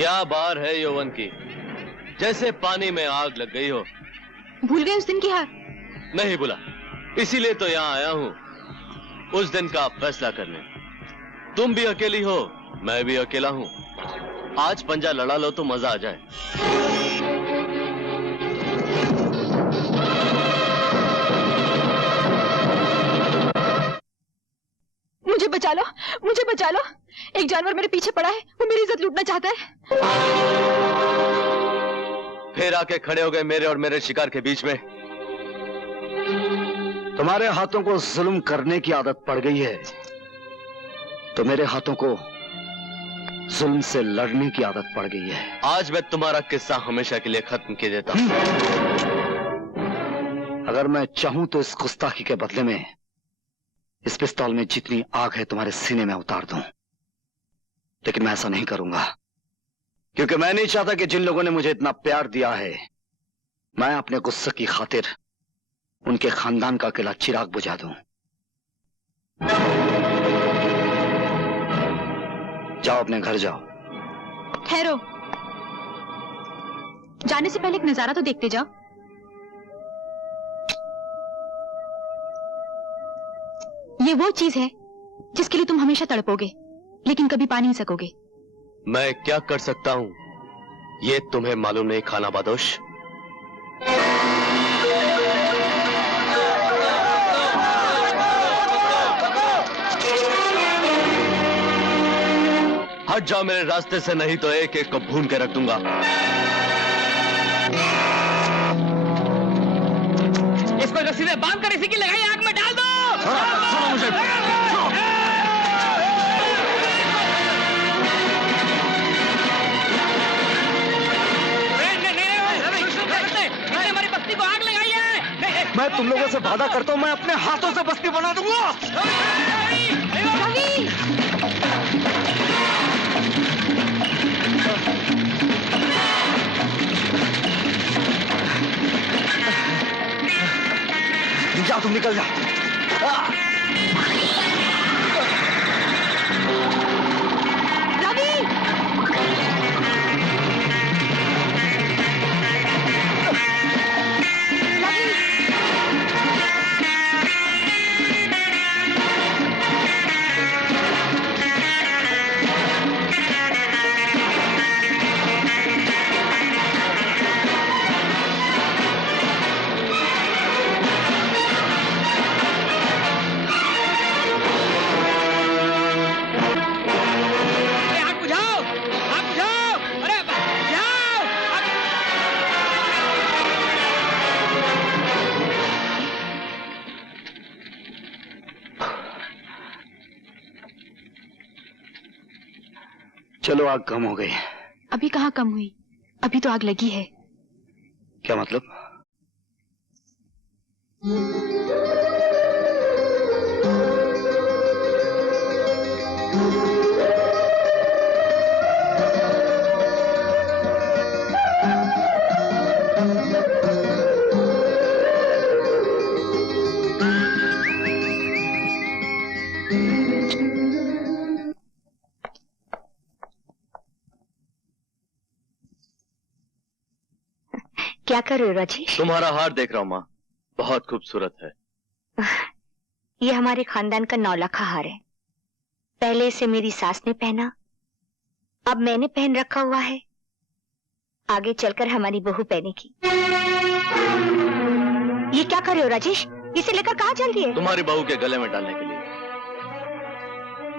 क्या बार है यौवन की, जैसे पानी में आग लग गई हो। भूल गए उस दिन की हार? नहीं भूला, इसीलिए तो यहाँ आया हूँ उस दिन का फैसला करने। तुम भी अकेली हो, मैं भी अकेला हूँ। आज पंजा लड़ा लो तो मजा आ जाए। मुझे बचा लो, मुझे बचा लो। एक जानवर मेरे पीछे पड़ा है, वो मेरी इज्जत लूटना चाहता है। फिर आके खड़े हो गए मेरे और मेरे शिकार के बीच में। तुम्हारे हाथों को जुल्म करने की आदत पड़ गई है, तो मेरे हाथों को जुल्म से लड़ने की आदत पड़ गई है। आज मैं तुम्हारा किस्सा हमेशा के लिए खत्म कर देता हूं। अगर मैं चाहूं तो इस गुस्ताखी के बदले में इस पिस्तौल में जितनी आग है तुम्हारे सीने में उतार दूं, लेकिन मैं ऐसा नहीं करूंगा, क्योंकि मैं नहीं चाहता कि जिन लोगों ने मुझे इतना प्यार दिया है, मैं अपने गुस्से की खातिर उनके खानदान का अकेला चिराग बुझा दूं। जाओ, अपने घर जाओ। ठहरो, जाने से पहले एक नजारा तो देखते जाओ। ये वो चीज है जिसके लिए तुम हमेशा तड़पोगे, लेकिन कभी पा नहीं सकोगे। मैं क्या कर सकता हूं ये तुम्हें मालूम नहीं, खाना बादोश। हट जाओ मेरे रास्ते से, नहीं तो एक एक को भून के रख दूंगा। इसको रस्सी से बांध कर इसी की लगाई आग में डाल दो। छोड़ो मुझे। हमारी बस्ती को आग लगाई है। मैं तुम लोगों से वादा करता हूं, मैं अपने हाथों से बस्ती बना दूंगा। जाओ, तुम निकल जाओ। चलो, आग कम हो गई। अभी कहाँ कम हुई, अभी तो आग लगी है। क्या मतलब? क्या कर रहे हो राजेश? तुम्हारा हार देख रहा हूं माँ, बहुत खूबसूरत है। ये हमारे खानदान का 9 लाख हार है। पहले इसे मेरी सास ने पहना, अब मैंने पहन रखा हुआ है, आगे चलकर हमारी बहू पहनेगी। ये क्या कर रहे हो राजेश? इसे लेकर कहाँ चल रही है? तुम्हारी बहू के गले में डालने के लिए।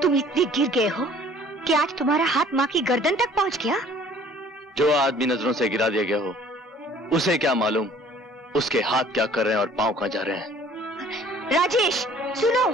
तुम इतने गिर गए हो कि आज तुम्हारा हाथ माँ की गर्दन तक पहुँच गया। जो आदमी नजरों से गिरा दिया गया हो, उसे क्या मालूम उसके हाथ क्या कर रहे हैं और पांव कहाँ जा रहे हैं। राजेश सुनो।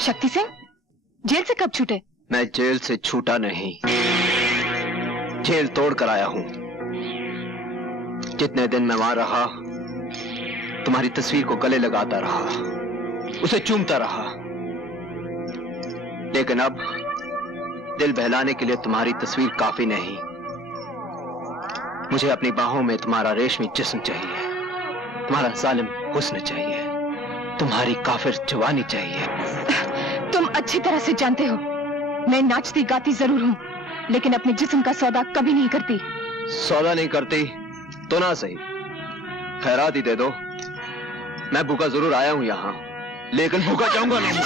शक्ति सिंह, जेल से कब छूटे? मैं जेल से छूटा नहीं, जेल तोड़ कर आया हूं। जितने दिन मैं वहां रहा, तुम्हारी तस्वीर को गले लगाता रहा, उसे चूमता रहा, लेकिन अब दिल बहलाने के लिए तुम्हारी तस्वीर काफी नहीं। मुझे अपनी बाहों में तुम्हारा रेशमी जिस्म चाहिए, तुम्हारा जालिम हुस्न चाहिए, तुम्हारी काफिर जवानी चाहिए। तुम अच्छी तरह से जानते हो मैं नाचती गाती जरूर हूँ, लेकिन अपने जिस्म का सौदा कभी नहीं करती। सौदा नहीं करती तो ना सही, खैरात ही दे दो। मैं भूखा जरूर आया हूं यहाँ, लेकिन भूखा जाऊंगा नहीं।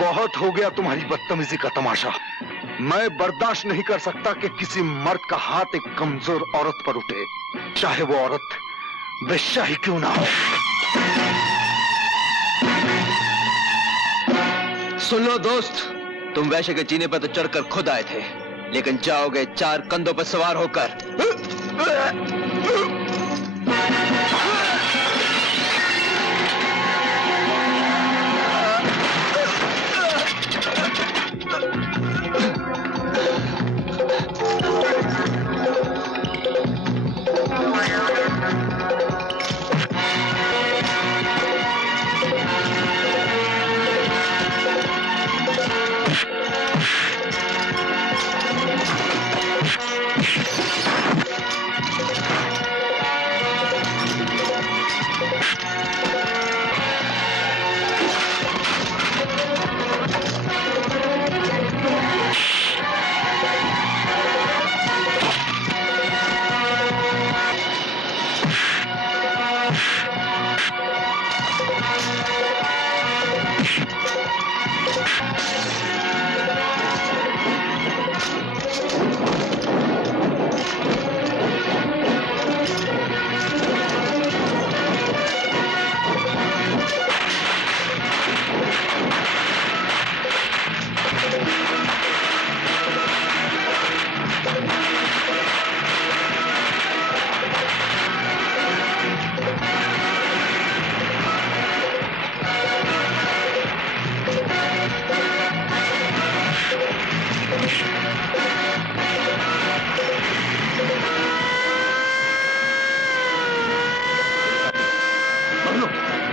बहुत हो गया तुम्हारी बदतमीजी का तमाशा। मैं बर्दाश्त नहीं कर सकता कि किसी मर्द का हाथ एक कमजोर औरत पर उठे, चाहे वो औरत बेश्या ही क्यों ना हो। सुन लो दोस्त, तुम वैश्य के जीने पर तो चढ़कर खुद आए थे, लेकिन जाओगे 4 कंधों पर सवार होकर।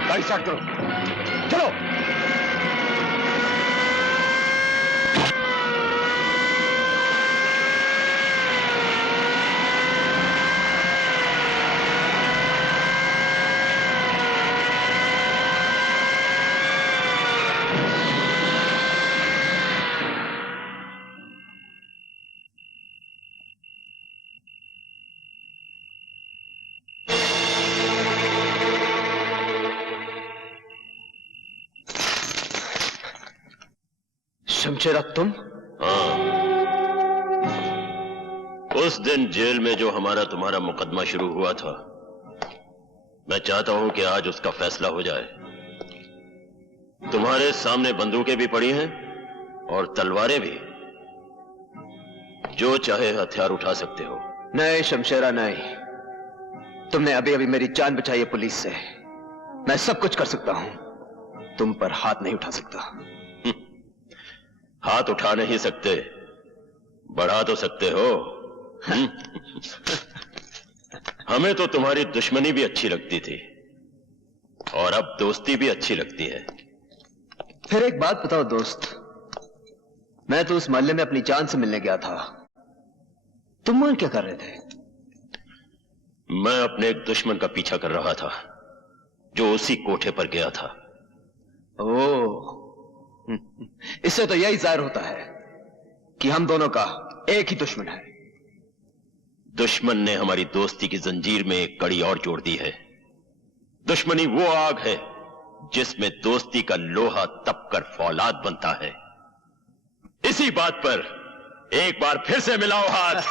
गाड़ी स्टार्ट करो, चलो। शमशेरा तुम? हाँ, उस दिन जेल में जो हमारा तुम्हारा मुकदमा शुरू हुआ था, मैं चाहता हूं कि आज उसका फैसला हो जाए। तुम्हारे सामने बंदूकें भी पड़ी हैं और तलवारें भी, जो चाहे हथियार उठा सकते हो। नहीं शमशेरा नहीं, तुमने अभी अभी मेरी जान बचाई है पुलिस से। मैं सब कुछ कर सकता हूं, तुम पर हाथ नहीं उठा सकता। हाथ उठा नहीं सकते, बढ़ा तो सकते हो। हमें तो तुम्हारी दुश्मनी भी अच्छी लगती थी और अब दोस्ती भी अच्छी लगती है। फिर एक बात बताओ दोस्त, मैं तो उस मोहल्ले में अपनी जान से मिलने गया था, तुम वहां क्या कर रहे थे? मैं अपने एक दुश्मन का पीछा कर रहा था जो उसी कोठे पर गया था। ओह, इससे तो यही जाहिर होता है कि हम दोनों का एक ही दुश्मन है। दुश्मन ने हमारी दोस्ती की जंजीर में एक कड़ी और जोड़ दी है। दुश्मनी वो आग है जिसमें दोस्ती का लोहा तपकर फौलाद बनता है। इसी बात पर एक बार फिर से मिलाओ हाथ।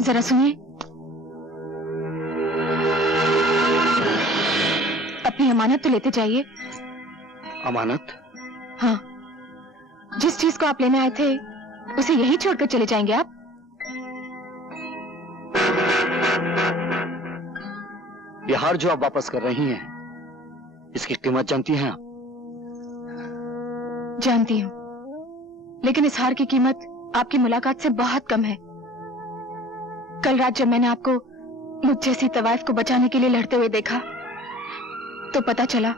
जरा सुनिए, अपनी अमानत तो लेते जाइए। अमानत? हाँ, जिस चीज को आप लेने आए थे उसे यही छोड़कर चले जाएंगे आप? ये हार जो आप वापस कर रही हैं, इसकी कीमत जानती हैं आप? जानती हूँ, लेकिन इस हार की कीमत आपकी मुलाकात से बहुत कम है। कल रात जब मैंने आपको मुझ जैसी तवाइफ को बचाने के लिए लड़ते हुए देखा, तो पता चला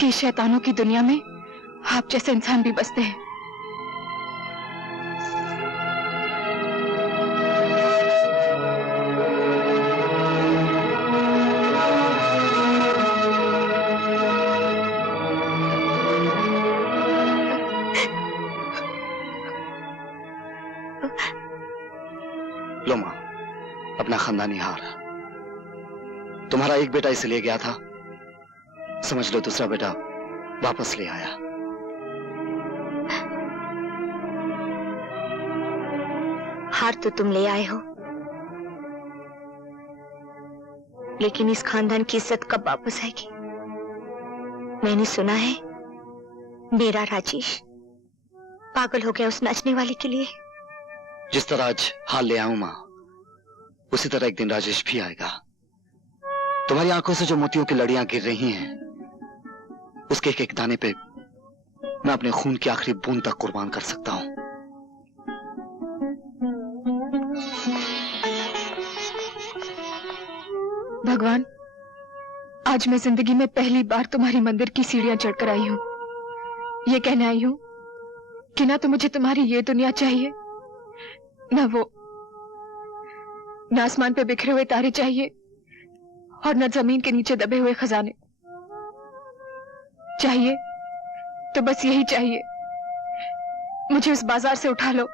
कि शैतानों की दुनिया में आप जैसे इंसान भी बसते हैं। लो मां, अपना खानदानी हार। तुम्हारा एक बेटा इसे ले गया था, समझ लो दूसरा बेटा वापस ले आया। हार तो तुम ले आए हो, लेकिन इस खानदान की इज्जत कब वापस आएगी? मैंने सुना है मेरा राजेश पागल हो गया उस नाचने वाले के लिए। जिस तरह आज हाल ले आऊं मां, उसी तरह एक दिन राजेश भी आएगा। तुम्हारी आंखों से जो मोतियों की लड़ियां गिर रही हैं, उसके एक एक दाने पे मैं अपने खून की आखिरी बूंद तक कुर्बान कर सकता हूं। भगवान, आज मैं जिंदगी में पहली बार तुम्हारी मंदिर की सीढ़ियां चढ़कर आई हूं। ये कहने आई हूं कि ना तो मुझे तुम्हारी ये दुनिया चाहिए, न आसमान पे बिखरे हुए तारे चाहिए, और न जमीन के नीचे दबे हुए खजाने। चाहिए तो बस यही चाहिए, मुझे उस बाजार से उठा लो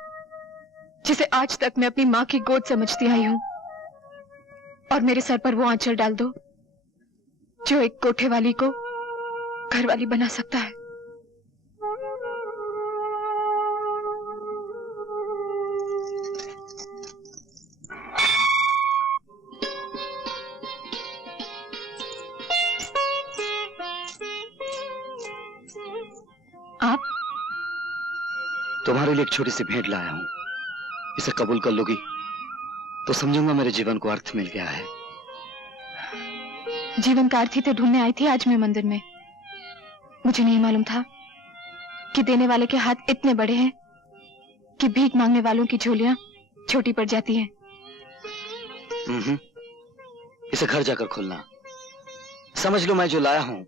जिसे आज तक मैं अपनी मां की गोद समझती आई हूं, और मेरे सर पर वो आंचल डाल दो जो एक कोठे वाली को घर वाली बना सकता है। आप? तुम्हारे लिए एक छोटी सी भेंट लाया हूं, इसे कबूल कर लोगी तो समझूंगा मेरे जीवन को अर्थ मिल गया है। जीवन का अर्थ ही तो ढूंढने आई थी आज मैं मंदिर में। मुझे नहीं मालूम था कि देने वाले के हाथ इतने बड़े हैं कि भीख मांगने वालों की झोलियां छोटी पड़ जाती हैं। इसे घर जाकर खोलना। समझ लो मैं जो लाया हूं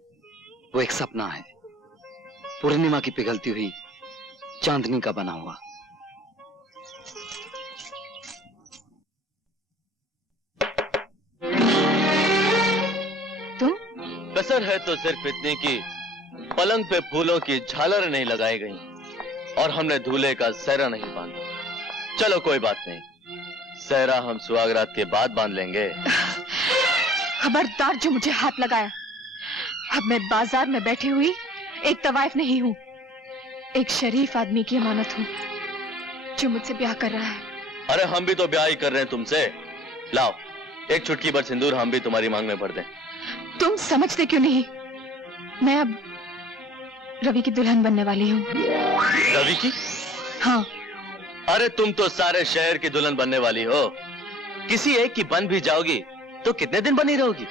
वो एक सपना है, पूर्णिमा की पिघलती हुई चांदनी का बना हुआ। तुम? कसर है तो सिर्फ इतनी की पलंग पे फूलों की झालर नहीं लगाई गई और हमने दूल्हे का सहरा नहीं बांधा। चलो कोई बात नहीं, सहरा हम सुहागरात के बाद बांध लेंगे। खबरदार जो मुझे हाथ लगाया। अब मैं बाजार में बैठी हुई एक तवाइफ नहीं हूं, एक शरीफ आदमी की अमानत हूं जो मुझसे ब्याह कर रहा है। अरे हम भी तो ब्याह ही कर रहे हैं तुमसे। लाओ एक चुटकी भर सिंदूर हम भी तुम्हारी मांग में भर दें। तुम समझते क्यों नहीं? मैं अब रवि की दुल्हन बनने वाली हूँ। रवि की? हाँ। अरे तुम तो सारे शहर की दुल्हन बनने वाली हो। किसी एक की बन भी जाओगी तो कितने दिन बनी रहोगी?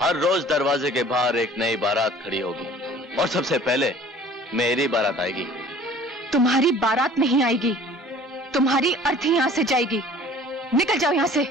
हर रोज दरवाजे के बाहर एक नई बारात खड़ी होगी और सबसे पहले मेरी बारात आएगी। तुम्हारी बारात नहीं आएगी, तुम्हारी अर्थी यहां से जाएगी। निकल जाओ यहां से।